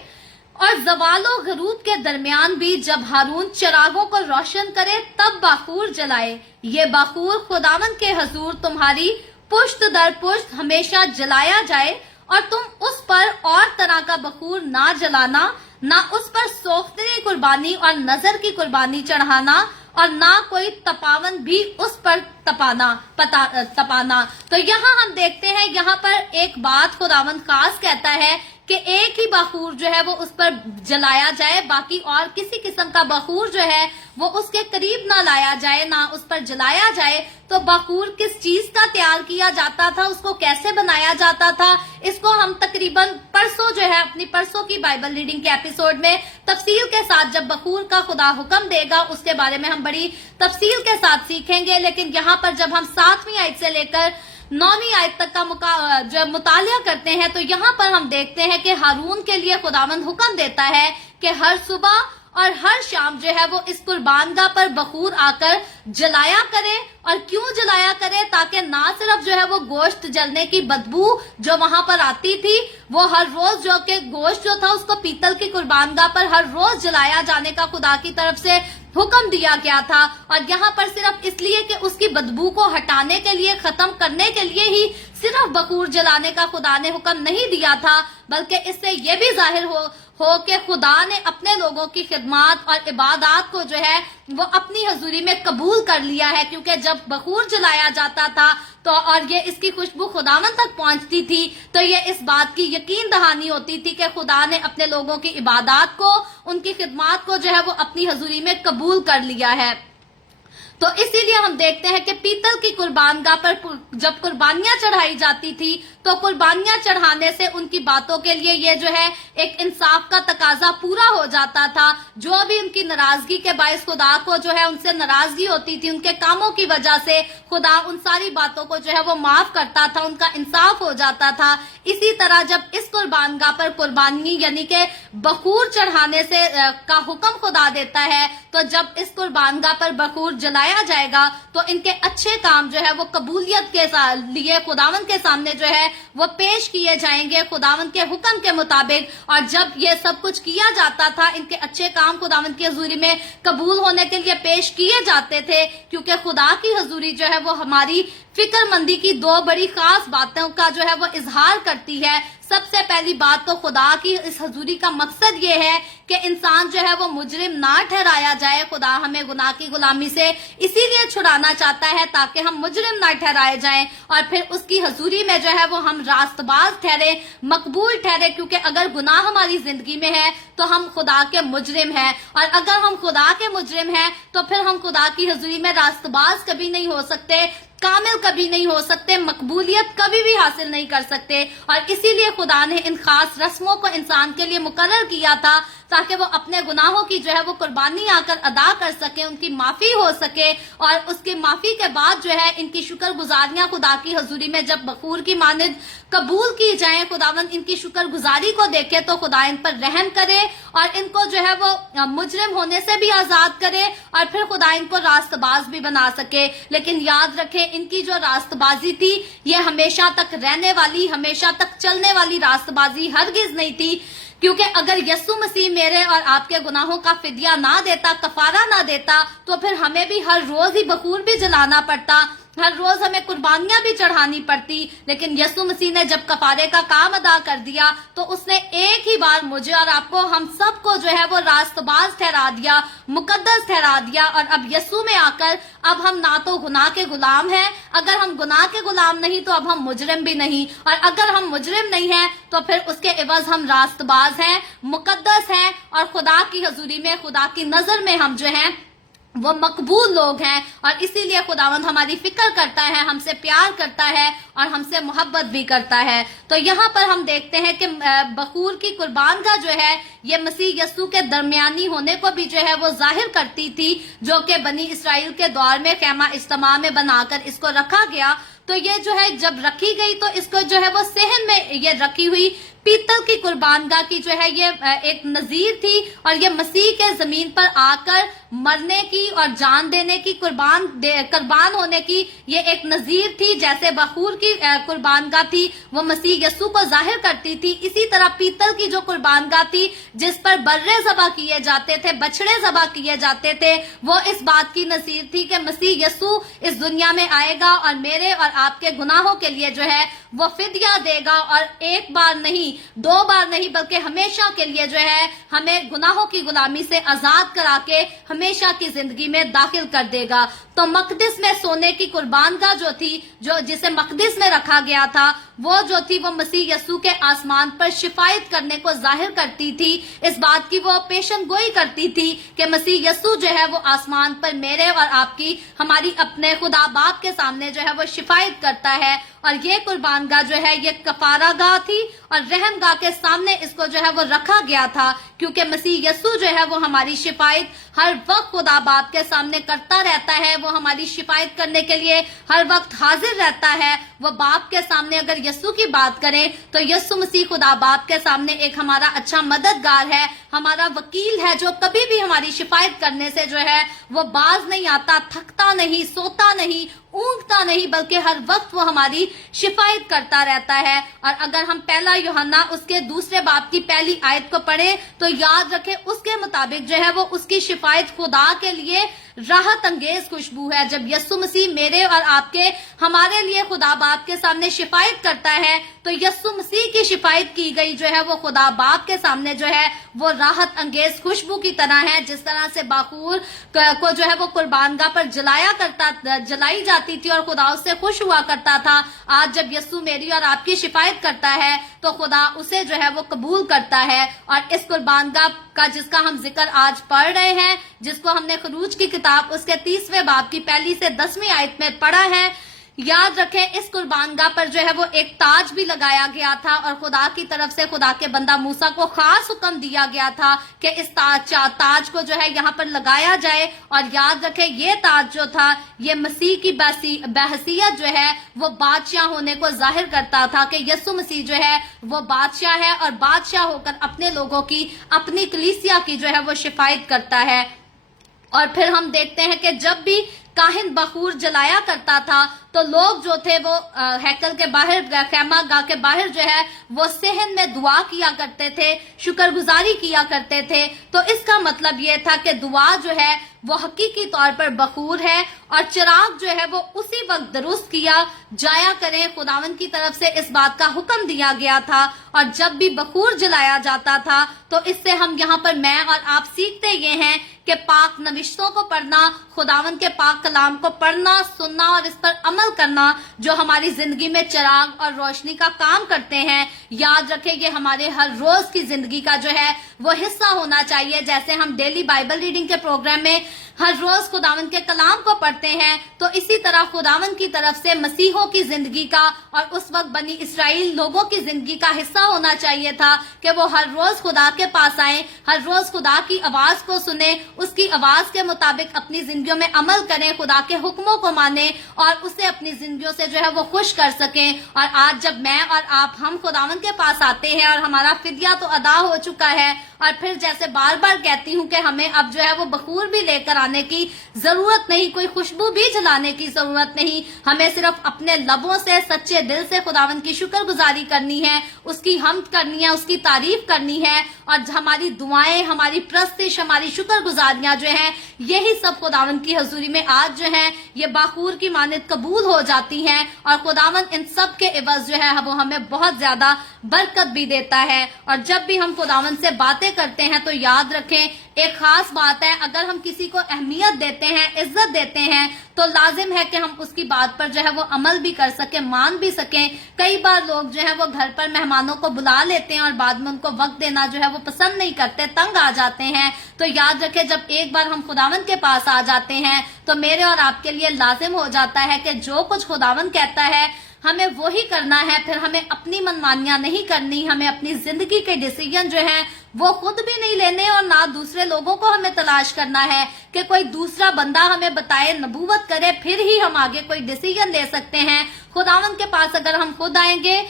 और जवालो गरूब के दरमियान भी जब हारून चिरागों को रोशन करे तब बखूर जलाए। ये बखूर खुदावंद के हजूर तुम्हारी पुश्त दर पुश्त हमेशा जलाया जाए, और तुम उस पर और तरह का बखूर ना जलाना, ना उस पर सोख्तनी कुर्बानी और नजर की कुर्बानी चढ़ाना, और ना कोई तपावन भी उस पर तपाना। तो यहाँ हम देखते हैं, यहाँ पर एक बात खुदावंद खास कहता है کہ ایک ہی بخور جو ہے وہ اس پر جلایا جائے, باقی اور کسی قسم کا بخور جو ہے وہ اس کے قریب نہ لایا جائے, نہ اس پر جلایا جائے. تو بخور کس چیز کا تیار کیا جاتا تھا, اس کو کیسے بنایا جاتا تھا, اس کو ہم تقریباً پرسوں جو ہے اپنی پرسوں کی بائبل ریڈنگ کے ایپیسوڈ میں تفصیل کے ساتھ, جب بخور کا خدا حکم دے گا اس کے بارے میں ہم بڑی تفصیل کے ساتھ سیکھیں گے. لیکن یہاں پر جب ہم 7ویں آیت سے لے کر 9ویں آیت تک کا جو مطالعہ کرتے ہیں تو یہاں پر ہم دیکھتے ہیں کہ ہارون کے لیے خداوند حکم دیتا ہے کہ ہر صبح اور ہر شام جو ہے وہ اس قربان گاہ پر بخور آ کر جلایا کرے. اور کیوں جلایا کرے؟ تاکہ نہ صرف جو ہے وہ گوشت جلنے کی بدبو جو وہاں پر آتی تھی وہ ہر روز, جو کہ گوشت جو تھا اس کو پیتل کی قربان گاہ پر ہر روز جلایا جانے کا خدا کی طرف سے حکم دیا گیا تھا. اور یہاں پر صرف اس لیے کہ اس کی بدبو کو ہٹانے کے لیے, ختم کرنے کے لیے ہی صرف بخور جلانے کا خدا نے حکم نہیں دیا تھا, بلکہ اس سے یہ بھی ظاہر ہو کہ خدا نے اپنے لوگوں کی خدمات اور عبادات کو جو ہے وہ اپنی حضوری میں قبول کر لیا ہے. کیونکہ جب بخور جلایا جاتا تھا تو اور یہ اس کی خوشبو خداوند تک پہنچتی تھی تو یہ اس بات کی یقین دہانی ہوتی تھی کہ خدا نے اپنے لوگوں کی عبادات کو, ان کی خدمات کو جو ہے وہ اپنی حضوری میں قبول کر لیا ہے. تو اسی لیے ہم دیکھتے ہیں کہ پیتل کی قربان گاہ پر جب قربانیاں چڑھائی جاتی تھی تو قربانیاں چڑھانے سے ان کی باتوں کے لیے یہ جو ہے ایک انصاف کا تقاضا پورا ہو جاتا تھا. جو بھی ان کی ناراضگی کے باعث خدا کو جو ہے ان سے ناراضگی ہوتی تھی, ان کے کاموں کی وجہ سے خدا ان ساری باتوں کو جو ہے وہ معاف کرتا تھا, ان کا انصاف ہو جاتا تھا. اسی طرح جب اس قربان گاہ پر قربانی یعنی کہ بخور چڑھانے سے کا حکم خدا دیتا ہے, تو جب اس قربان گاہ پر بخور جلایا جائے گا تو ان کے اچھے کام جو ہے وہ قبولیت کے لیے خداوند کے سامنے جو ہے وہ پیش کیے جائیں گے خداوند کے حکم کے مطابق. اور جب یہ سب کچھ کیا جاتا تھا, ان کے اچھے کام خداوند کی حضوری میں قبول ہونے کے لیے پیش کیے جاتے تھے, کیونکہ خدا کی حضوری جو ہے وہ ہماری فکر مندی کی 2 بڑی خاص باتوں کا جو ہے وہ اظہار کرتی ہے. سب سے پہلی بات تو خدا کی اس حضوری کا مقصد یہ ہے کہ انسان جو ہے وہ مجرم نہ ٹھہرایا جائے. خدا ہمیں گناہ کی غلامی سے اسی لیے چھڑانا چاہتا ہے تاکہ ہم مجرم نہ ٹھہرائے جائیں, اور پھر اس کی حضوری میں جو ہے وہ ہم راست باز ٹھہرے, مقبول ٹھہرے. کیونکہ اگر گناہ ہماری زندگی میں ہے تو ہم خدا کے مجرم ہیں, اور اگر ہم خدا کے مجرم ہیں تو پھر ہم خدا کی حضوری میں راست باز کبھی نہیں ہو سکتے, کامل کبھی نہیں ہو سکتے, مقبولیت کبھی بھی حاصل نہیں کر سکتے. اور اسی لیے خدا نے ان خاص رسموں کو انسان کے لیے مقرر کیا تھا تاکہ وہ اپنے گناہوں کی جو ہے وہ قربانی آ کر ادا کر سکے, ان کی معافی ہو سکے, اور اس کی معافی کے بعد جو ہے ان کی شکر گزاریاں خدا کی حضوری میں جب بخور کی مانند قبول کی جائیں, خداوند ان کی شکر گزاری کو دیکھے تو خدا ان پر رحم کرے اور ان کو جو ہے وہ مجرم ہونے سے بھی آزاد کرے, اور پھر خدا ان کو راست باز بھی بنا سکے. لیکن یاد رکھیں ان کی جو راست بازی تھی یہ ہمیشہ تک رہنے والی, ہمیشہ تک چلنے والی راست بازی ہرگز نہیں تھی. کیونکہ اگر یسوع مسیح میرے اور آپ کے گناہوں کا فدیہ نہ دیتا, کفارہ نہ دیتا, تو پھر ہمیں بھی ہر روز ہی بخور بھی جلانا پڑتا, ہر روز ہمیں قربانیاں بھی چڑھانی پڑتی. لیکن یسوع مسیح نے جب کفارے کا کام ادا کر دیا تو اس نے ایک ہی بار مجھے اور آپ کو, ہم سب کو جو ہے وہ راست باز ٹھہرا دیا, مقدس ٹھہرا دیا. اور اب یسوع میں آ کر اب ہم نہ تو گناہ کے غلام ہیں, اگر ہم گناہ کے غلام نہیں تو اب ہم مجرم بھی نہیں, اور اگر ہم مجرم نہیں ہیں تو پھر اس کے عوض ہم راست باز ہیں, مقدس ہیں, اور خدا کی حضوری میں, خدا کی نظر میں ہم جو ہیں وہ مقبول لوگ ہیں. اور اسی لیے خداوند ہماری فکر کرتا ہے, ہم سے پیار کرتا ہے اور ہم سے محبت بھی کرتا ہے. تو یہاں پر ہم دیکھتے ہیں کہ بخور کی قربان کا جو ہے یہ مسیح یسوع کے درمیانی ہونے کو بھی جو ہے وہ ظاہر کرتی تھی, جو کہ بنی اسرائیل کے دور میں خیمہ اجتماع میں بنا کر اس کو رکھا گیا. تو یہ جو ہے جب رکھی گئی تو اس کو جو ہے وہ صحن میں یہ رکھی ہوئی پیتل کی قربان گاہ کی جو ہے یہ ایک نظیر تھی, اور یہ مسیح کے زمین پر آ کر مرنے کی اور جان دینے کی, قربان ہونے کی یہ ایک نظیر تھی. جیسے بخور کی قربان گاہ تھی وہ مسیح یسوع کو ظاہر کرتی تھی, اسی طرح پیتل کی جو قربان گاہ تھی جس پر برے ذبح کیے جاتے تھے, بچڑے ذبح کیے جاتے تھے, وہ اس بات کی نظیر تھی کہ مسیح یسوع اس دنیا میں آئے گا اور میرے اور آپ کے گناہوں کے لیے جو ہے وہ فدیہ دے گا, اور ایک بار نہیں, 2 بار نہیں, بلکہ ہمیشہ کے لیے جو ہے ہمیں گناہوں کی غلامی سے آزاد کرا کے ہمیشہ کی زندگی میں داخل کر دے گا. تو مقدس میں سونے کی قربان گاہ جو تھی, جو جسے مقدس میں رکھا گیا تھا, वो जो थी वो मसीह यसू के आसमान पर शिफायत करने को जाहिर करती थी। इस बात की वो पेशन गोई करती थी कि मसीह यसू जो है वो आसमान पर मेरे और आपकी, हमारी अपने खुदा बाप के सामने जो है वो शिफायत करता है। और ये कुर्बान गाह जो है ये कफारा गाह थी और रहम गाह के सामने इसको जो है वो रखा गया था, क्योंकि मसीह यसू जो है वो हमारी शिफायत हर वक्त खुदा बाप के सामने करता रहता है। वो हमारी शिफायत करने के लिए हर वक्त हाजिर रहता है। वो बाप के सामने अगर यसू की बात करें तो यसू मसीह खुदा बाप के सामने एक हमारा अच्छा मददगार है, हमारा वकील है, जो कभी भी हमारी शिफायत करने से जो है वो बाज नहीं आता, थकता नहीं, सोता नहीं, ऊँघता नहीं, बल्कि हर वक्त वो हमारी शिफायत करता रहता है। और अगर हम पहला यूहन्ना उसके दूसरे बाब की पहली आयत को पढ़ें तो याद रखें उसके मुताबिक जो है वो उसकी शिफायत खुदा के लिए राहत अंगेज खुशबू है। जब यस्सु मसीह मेरे और आपके, हमारे लिए खुदा बाप के सामने शिफायत करता है तो यस्सु मसीह की शिफायत की गई जो है वो खुदा बाप के सामने जो है वो राहत अंगेज खुशबू की तरह है। जिस तरह से बाखूर को जो है वो कुर्बानगाह पर जलाई जाती थी और खुदा उससे खुश हुआ करता था, आज जब यस्सु मेरी और आपकी शिफायत करता है तो खुदा उसे जो है वो कबूल करता है। और इस कुर्बानगाह का जिसका हम जिक्र आज पढ़ रहे हैं, जिसको हमने खरूज की किताब उसके 30वें बाब की पहली से 10वीं आयत में पढ़ा है, याद रखें इस कुर्बानगाह पर जो है वो एक ताज भी लगाया गया था और खुदा की तरफ से खुदा के बंदा मूसा को खास हुक्म दिया गया था कि इस ताज को जो है यहाँ पर लगाया जाए। और याद रखें ये ताज जो था ये मसीह की बहसीयत जो है वो बादशाह होने को जाहिर करता था कि यस्सु मसीह जो है वो बादशाह है और बादशाह होकर अपने लोगों की, अपनी कलीसिया की जो है वो शिफायत करता है। और फिर हम देखते हैं कि जब भी काहिन बखूर जलाया करता था तो लोग जो थे वो हैकल के बाहर, खैमा गाह के बाहर जो है वो सहन में दुआ किया करते थे, शुक्रगुजारी किया करते थे। तो इसका मतलब ये था कि दुआ जो है वो हकीकी तौर पर बखूर है और चिराग जो है वो उसी वक्त दुरुस्त किया जाया करें। खुदावन की तरफ से इस बात का हुक्म दिया गया था और जब भी बखूर जलाया जाता था तो इससे हम यहाँ पर मैं और आप सीखते ये हैं कि पाक नविश्तों को पढ़ना, खुदावन के पाक कलाम को पढ़ना, सुनना और इस पर अमल करना जो हमारी जिंदगी में चिराग और रोशनी का काम करते हैं। याद रखें ये हमारे हर रोज की जिंदगी का जो है वो हिस्सा होना चाहिए। जैसे हम डेली बाइबल रीडिंग के प्रोग्राम में हर रोज खुदावन के कलाम को पढ़ते हैं तो इसी तरह खुदावन की तरफ से मसीहों की जिंदगी का और उस वक्त बनी इस्राएल लोगों की जिंदगी का हिस्सा होना चाहिए था कि वो हर रोज खुदा के पास आए, हर रोज खुदा की आवाज को सुने, उसकी आवाज के मुताबिक अपनी जिंदगियों में अमल करें, खुदा के हुक्मों को माने और उसे अपनी जिंदगियों से जो है वो खुश कर सकें। और आज जब मैं और आप हम खुदावन के पास आते हैं और हमारा फिदिया तो अदा हो चुका है और फिर जैसे बार बार कहती हूँ कि हमें अब जो है वो बखूर भी लेकर आने की जरूरत नहीं, कोई खुशबू भी जलाने की जरूरत नहीं, हमें सिर्फ अपने लबों से सच्चे दिल से खुदावन की शुक्रगुजारी करनी है, उसकी हम्द करनी है, उसकी तारीफ करनी है। और हमारी दुआएं, हमारी प्रस्तिश, हमारी शुक्रगुजारियां जो हैं यही सब खुदावन की हजूरी में आज जो है ये बाखूर की मानित कबूल हो जाती हैं और खुदावन इन सब के एवज जो है वो हमें बहुत ज्यादा बरकत भी देता है। और जब भी हम खुदावन से बातें करते हैं तो याद रखें एक खास बात है, अगर हम किसी को अहमियत देते हैं, इज्जत देते हैं तो लाजिम है कि हम उसकी बात पर जो है वो अमल भी कर सकें, मान भी सकें। कई बार लोग जो है वो घर पर मेहमानों को बुला लेते हैं और बाद में उनको वक्त देना जो है वो पसंद नहीं करते, तंग आ जाते हैं। तो याद रखें जब एक बार हम खुदावन के पास आ जाते हैं तो मेरे और आपके लिए लाजिम हो जाता है कि जो कुछ खुदावन कहता है हमें वो ही करना है। फिर हमें अपनी मनमानियां नहीं करनी, हमें अपनी जिंदगी के डिसीजन जो है वो खुद भी नहीं लेने और ना दूसरे लोगों को हमें तलाश करना है कि कोई दूसरा बंदा हमें बताए, नबूवत करे, फिर ही हम आगे कोई डिसीजन ले सकते हैं। खुदावन के पास अगर हम खुद आएंगे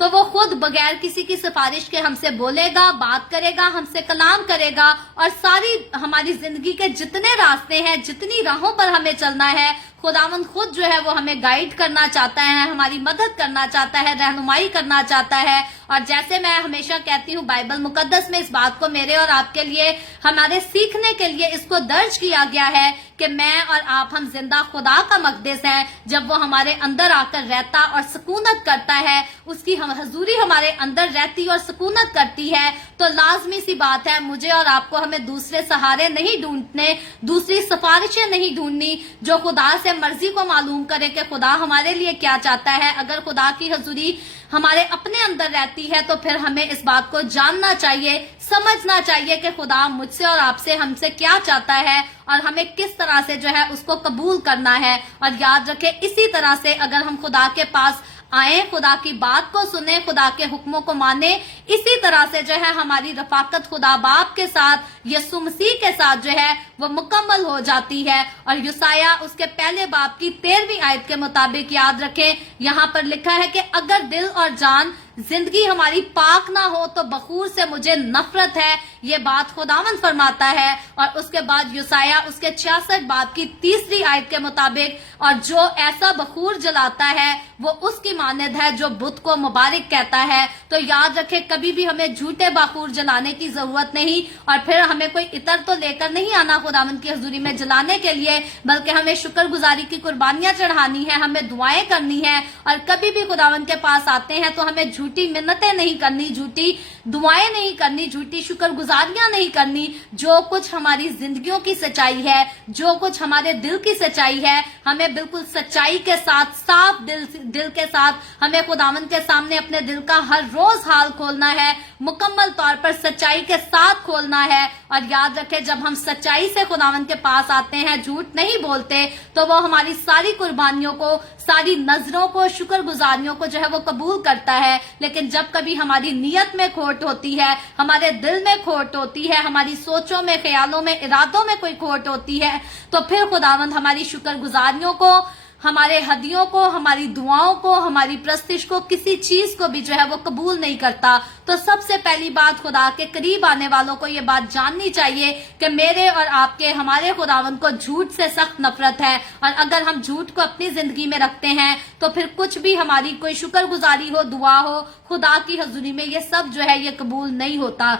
तो वो खुद बगैर किसी की सिफारिश के हमसे बोलेगा, बात करेगा, हमसे कलाम करेगा और सारी हमारी जिंदगी के जितने रास्ते हैं, जितनी राहों पर हमें चलना है, खुदावन खुद जो है वो हमें गाइड करना चाहता है, हमारी मदद करना चाहता है, रहनुमाई करना चाहता है। और जैसे मैं हमेशा कहती हूँ बाइबल मुकद्दस में इस बात को मेरे और आपके लिए, हमारे सीखने के लिए इसको दर्ज किया गया है कि मैं और आप हम जिंदा खुदा का मकदस है। जब वो हमारे अंदर आकर रहता और सुकूनत करता है, उसकी हजूरी हमारे अंदर रहती और सुकूनत करती है, तो लाजमी सी बात है मुझे और आपको हमें दूसरे सहारे नहीं ढूंढने, दूसरी सिफारिशें नहीं ढूंढनी। जो खुदा से मर्जी को मालूम करें कि खुदा हमारे लिए क्या चाहता है। अगर खुदा की हजूरी हमारे अपने अंदर रहती है तो फिर हमें इस बात को जानना चाहिए, समझना चाहिए कि खुदा मुझसे और आपसे हमसे क्या चाहता है और हमें किस तरह से जो है उसको कबूल करना है। और याद रखें, इसी तरह से अगर हम खुदा के पास आए, खुदा की बात को सुने, खुदा के हुक्मों को माने, इसी तरह से जो है हमारी रफाकत खुदा बाप के साथ, यीशु मसीह के साथ जो है वो मुकम्मल हो जाती है। और यूसाया उसके पहले बाप की 13वीं आयत के मुताबिक याद रखें, यहाँ पर लिखा है कि अगर दिल और जान जिंदगी हमारी पाक ना हो तो बखूर से मुझे नफरत है। ये बात खुदावंद फरमाता है। और उसके बाद यूसाया उसके 66 बाब की 3री आयत के मुताबिक, और जो ऐसा बखूर जलाता है वो उसकी मानद है जो बुत को मुबारक कहता है। तो याद रखें, कभी भी हमें झूठे बखूर जलाने की जरूरत नहीं, और फिर हमें कोई इतर तो लेकर नहीं आना खुदावंद की हजूरी में जलाने के लिए, बल्कि हमें शुक्रगुजारी की कुर्बानियां चढ़ानी है, हमें दुआएं करनी है। और कभी भी खुदावंद के पास आते हैं तो हमें झूठी मिन्नतें नहीं करनी, झूठी दुआएं नहीं करनी, झूठी शुक्रगुजारियां नहीं करनी। जो कुछ हमारी जिंदगियों की सच्चाई है, जो कुछ हमारे दिल की सच्चाई है, हमें बिल्कुल सच्चाई के साथ, साफ दिल के साथ हमें खुदावंद के सामने अपने दिल का हर रोज हाल खोलना है, मुकम्मल तौर पर सच्चाई के साथ खोलना है। और याद रखें, जब हम सच्चाई से खुदावंद के पास आते हैं, झूठ नहीं बोलते, तो वो हमारी सारी कुर्बानियों को, सारी नजरों को, शुक्रगुजारियों को जो है वो कबूल करता है। लेकिन जब कभी हमारी नीयत में खोट होती है, हमारे दिल में खोट होती है, हमारी सोचों में, ख्यालों में, इरादों में कोई खोट होती है, तो फिर खुदावंद हमारी शुक्रगुजारियों को, हमारे हदियों को, हमारी दुआओं को, हमारी प्रस्तिश को, किसी चीज को भी जो है वो कबूल नहीं करता। तो सबसे पहली बात, खुदा के करीब आने वालों को ये बात जाननी चाहिए कि मेरे और आपके, हमारे खुदावंद को झूठ से सख्त नफरत है। और अगर हम झूठ को अपनी जिंदगी में रखते हैं तो फिर कुछ भी, हमारी कोई शुक्रगुजारी हो, दुआ हो, खुदा की हजूरी में, ये सब जो है ये कबूल नहीं होता।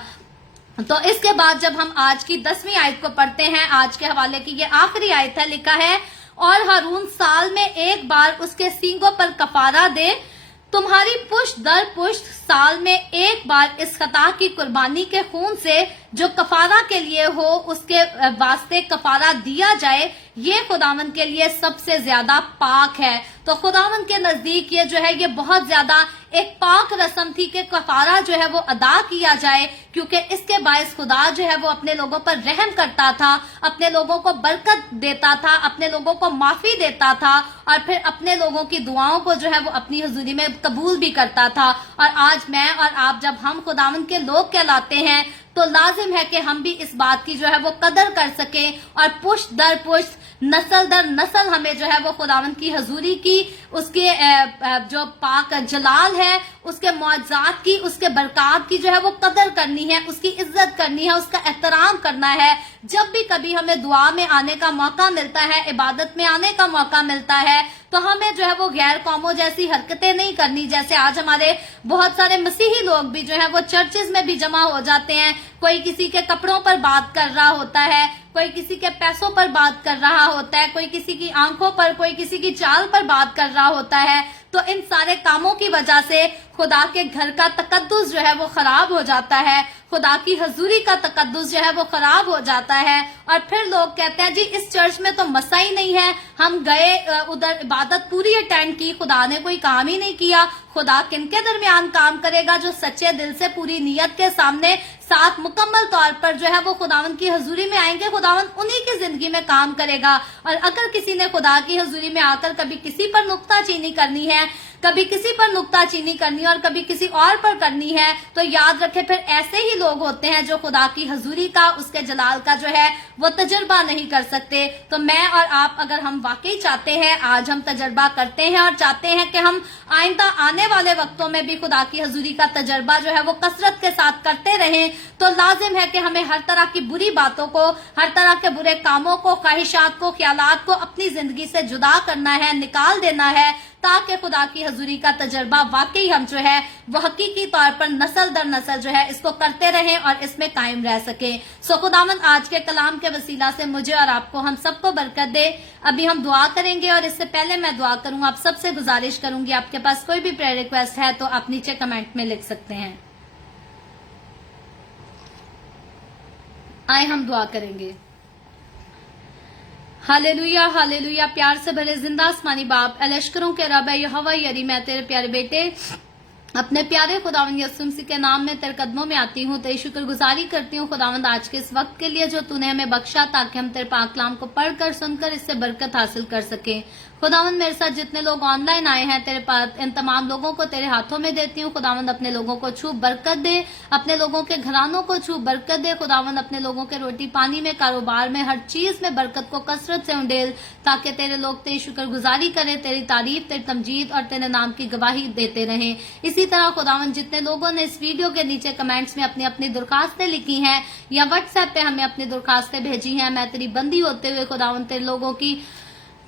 तो इसके बाद जब हम आज की 10वीं आयत को पढ़ते हैं, आज के हवाले की ये आखिरी आयत है, लिखा है, और हारून साल में एक बार उसके सींगों पर कफारा दे, तुम्हारी पुश्त दर पुश्त साल में एक बार इस खता की कुर्बानी के खून से जो कफारा के लिए हो उसके वास्ते कफारा दिया जाए, ये खुदावंद के लिए सबसे ज्यादा पाक है। तो खुदावंद के नजदीक ये जो है ये बहुत ज्यादा एक पाक रस्म थी कि कफारा जो है वो अदा किया जाए, क्योंकि इसके बायस खुदा जो है वो अपने लोगों पर रहम करता था, अपने लोगों को बरकत देता था, अपने लोगों को माफी देता था, और फिर अपने लोगों की दुआओं को जो है वो अपनी हुजूरी में कबूल भी करता था। और आज मैं और आप, जब हम खुदावंद के लोग कहलाते हैं, तो लाजिम है कि हम भी इस बात की जो है वो कदर कर सकें, और पुश्त दर पुश्त, नस्ल दर नस्ल हमें जो है वो खुदावंद की हजूरी की, उसके जो पाक जलाल है, उसके मुआजात की, उसके बरकत की जो है वो कदर करनी है, उसकी इज्जत करनी है, उसका एहतराम करना है। जब भी कभी हमें दुआ में आने का मौका मिलता है, इबादत में आने का मौका मिलता है, तो हमें जो है वो गैर कौमों जैसी हरकतें नहीं करनी। जैसे आज हमारे बहुत सारे मसीही लोग भी जो है वो चर्चेज में भी जमा हो जाते हैं, कोई किसी के कपड़ों पर बात कर रहा होता है, कोई किसी के पैसों पर बात कर रहा होता है, कोई किसी की आंखों पर, कोई किसी की चाल पर बात कर रहा होता है। तो इन सारे कामों की वजह से खुदा के घर का तकद्दुस जो है वो खराब हो जाता है, खुदा की हजूरी का तकद्दुस जो है वो खराब हो जाता है। और फिर लोग कहते हैं, जी इस चर्च में तो मसा ही नहीं है, हम गए उधर, इबादत पूरी अटेंड की, खुदा ने कोई काम ही नहीं किया। खुदा किनके दरमियान काम करेगा? जो सच्चे दिल से, पूरी नीयत के सामने, साथ मुकम्मल तौर पर जो है वो खुदावंद की हजूरी में आएंगे, खुदावंद उन्हीं की जिंदगी में काम करेगा। और अगर किसी ने खुदा की हजूरी में आकर कभी किसी पर नुक्ताचीनी करनी है, कभी किसी पर नुक्ताचीनी करनी है और कभी किसी और पर करनी है, तो याद रखें फिर ऐसे ही लोग होते हैं जो खुदा की हजूरी का, उसके जलाल का जो है वो तजर्बा नहीं कर सकते। तो मैं और आप, अगर हम वाकई चाहते हैं, आज हम तजर्बा करते हैं और चाहते हैं कि हम आइंदा आने वाले वक्तों में भी खुदा की हजूरी का तजर्बा जो है वो कसरत के साथ करते रहें, तो लाजिम है कि हमें हर तरह की बुरी बातों को, हर तरह के बुरे कामों को, ख्वाहिशात को, ख्यालात को अपनी जिंदगी से जुदा करना है, निकाल देना है, ताकि खुदा की हजूरी का तजर्बा वाकई हम जो है वो हकीकी तौर पर नस्ल दर नस्ल जो है इसको करते रहें और इसमें कायम रह सके। सो खुदावंद आज के कलाम के वसीला से मुझे और आपको, हम सबको बरकत दे। अभी हम दुआ करेंगे, और इससे पहले मैं दुआ करूं, आप सबसे गुजारिश करूंगी, आपके पास कोई भी प्रेयर रिक्वेस्ट है तो आप नीचे कमेंट में लिख सकते हैं। आए हम दुआ करेंगे। Hallelujah hallelujah. प्यार से भरे जिंदा आसमानी बाप, लश्करों के रब है यहोवा यरी, मैं तेरे प्यारे बेटे अपने प्यारे खुदावंद यीशु मसीह के नाम में तेरे कदमों में आती हूँ। तेरी शुक्रगुजारी करती हूँ खुदावंद आज के इस वक्त के लिए जो तूने हमें बख्शा, ताकि हम तेरे पाक कलाम को पढ़कर सुनकर इससे बरकत हासिल कर सके। खुदावंद मेरे साथ जितने लोग ऑनलाइन आए हैं तेरे पास, इन तमाम लोगों को तेरे हाथों में देती हूँ। खुदावंद अपने लोगों को छू बरकत दे, अपने लोगों के घरानों को छू बरकत दे। खुदावंद अपने लोगों के रोटी पानी में, कारोबार में, हर चीज में बरकत को कसरत से उंडेल, ताकि तेरे लोग तेरी शुक्रगुजारी करें, तेरी तारीफ, तेरी तमजीद और तेरे नाम की गवाही देते रहें। इसी तरह खुदावंद जितने लोगों ने इस वीडियो के नीचे कमेंट्स में अपनी अपनी दरखास्तें लिखी हैं या व्हाट्सएप पे हमें अपनी दरखास्तें भेजी हैं, मैं तेरी बंदी होते हुए खुदावंद तेरे लोगों की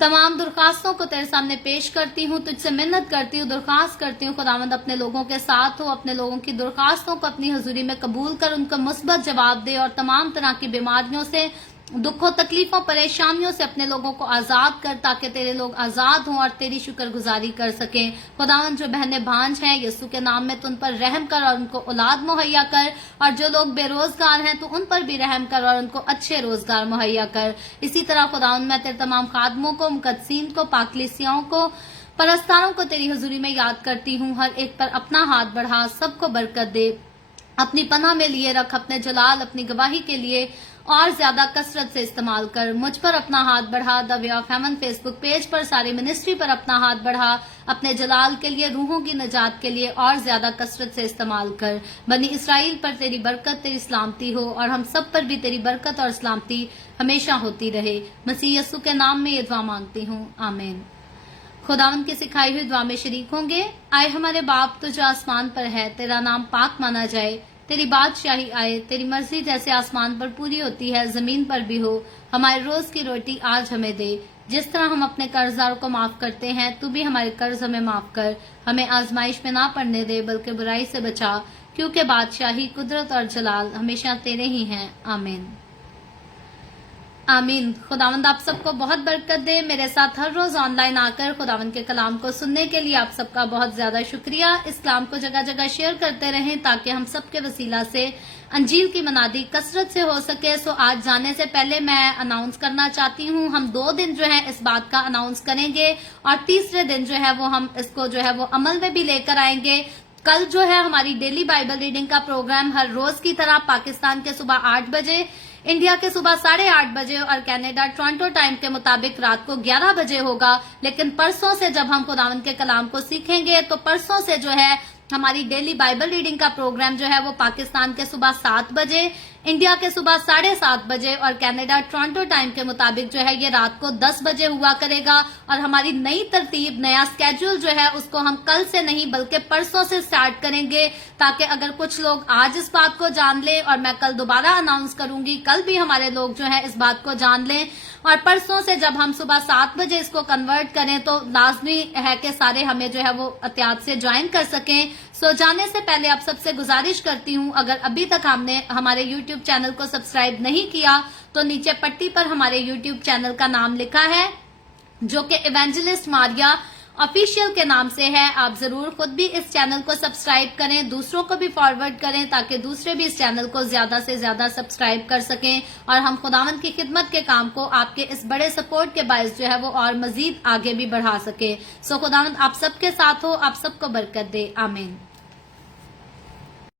तमाम दरखास्तों को तेरे सामने पेश करती हूँ, तुझसे मिन्नत करती हूँ, दरखास्त करती हूँ। खुदावंद अपने लोगों के साथ हो, अपने लोगों की दरखास्तों को अपनी हजूरी में कबूल कर, उनको मुस्बत जवाब दे और तमाम तरह की बीमारियों से, दुखों, तकलीफों, परेशानियों से अपने लोगों को आजाद कर, ताकि तेरे लोग आजाद हों और तेरी शुक्रगुजारी कर सकें। खुदावंद जो बहनें भांज हैं यीशु के नाम में, तो उन पर रहम कर और उनको औलाद मुहैया कर, और जो लोग बेरोजगार हैं तो उन पर भी रहम कर और उनको अच्छे रोजगार मुहैया कर। इसी तरह खुदावंद मैं तेरे तमाम खादमों को, मुकद्दसीन को, पाकलीसियाओं को, परस्तारों को तेरी हजूरी में याद करती हूँ। हर एक पर अपना हाथ बढ़ा, सबको बरकत दे, अपनी पनाह में लिए रख, अपने जलाल, अपनी गवाही के लिए और ज्यादा कसरत से इस्तेमाल कर। मुझ पर अपना हाथ बढ़ा, the way of haven Facebook page पर, सारी मिनिस्ट्री पर अपना हाथ बढ़ा, अपने जलाल के लिए, रूहों की नजात के लिए और ज्यादा कसरत से इस्तेमाल कर। बनी इसराइल पर तेरी बरकत, तेरी सलामती हो, और हम सब पर भी तेरी बरकत और सलामती हमेशा होती रहे। मसीह यीशु के नाम में ये दुआ मांगती हूँ, आमीन। खुदावंद की सिखाई हुई दुआ में शरीक होंगे। आए हमारे बाप तो जो आसमान पर है, तेरा नाम पाक माना जाए, तेरी बादशाही आए, तेरी मर्जी जैसे आसमान पर पूरी होती है जमीन पर भी हो। हमारे रोज की रोटी आज हमें दे, जिस तरह हम अपने कर्जदारों को माफ करते हैं, तू भी हमारे कर्ज हमें माफ कर। हमें आजमाइश में ना पड़ने दे, बल्कि बुराई से बचा, क्योंकि बादशाही, कुदरत और जलाल हमेशा तेरे ही हैं, आमीन आमीन। खुदावंद आप सबको बहुत बरकत दे। मेरे साथ हर रोज ऑनलाइन आकर खुदावंद के कलाम को सुनने के लिए आप सबका बहुत ज्यादा शुक्रिया। इस कलाम को जगह जगह शेयर करते रहें, ताकि हम सबके वसीला से अंजील की मनादी कसरत से हो सके। सो आज जाने से पहले मैं अनाउंस करना चाहती हूँ, हम 2 दिन जो है इस बात का अनाउंस करेंगे, और तीसरे दिन जो है वो हम इसको जो है वो अमल में भी लेकर आएंगे। कल जो है हमारी डेली बाइबल रीडिंग का प्रोग्राम हर रोज की तरह पाकिस्तान के सुबह 8 बजे, इंडिया के सुबह 8:30 बजे और कनाडा टोरंटो टाइम के मुताबिक रात को 11 बजे होगा। लेकिन परसों से जब हम खुदावंद के कलाम को सीखेंगे, तो परसों से जो है हमारी डेली बाइबल रीडिंग का प्रोग्राम जो है वो पाकिस्तान के सुबह 7 बजे, इंडिया के सुबह 7:30 बजे और कनाडा टोरंटो टाइम के मुताबिक जो है ये रात को 10 बजे हुआ करेगा। और हमारी नई तरतीब, नया स्केड्यूल जो है उसको हम कल से नहीं बल्कि परसों से स्टार्ट करेंगे, ताकि अगर कुछ लोग आज इस बात को जान लें और मैं कल दोबारा अनाउंस करूंगी, कल भी हमारे लोग जो है इस बात को जान लें, और परसों से जब हम सुबह 7 बजे इसको कन्वर्ट करें तो लाजमी है कि सारे हमें जो है वो एहतियात से ज्वाइन कर सकें। सो जाने से पहले आप सबसे गुजारिश करती हूँ, अगर अभी तक हमने हमारे YouTube चैनल को सब्सक्राइब नहीं किया तो नीचे पट्टी पर हमारे YouTube चैनल का नाम लिखा है, जो कि इवेंजलिस्ट मारिया ऑफिशियल के नाम से है। आप जरूर खुद भी इस चैनल को सब्सक्राइब करें, दूसरों को भी फॉरवर्ड करें, ताकि दूसरे भी इस चैनल को ज्यादा से ज्यादा सब्सक्राइब कर सकें, और हम खुदावंद की खिदमत के काम को आपके इस बड़े सपोर्ट के बायस जो है वो और मजीद आगे भी बढ़ा सके। सो खुदावंद आप सबके साथ हो, आप सबको बरकत दे, आमीन।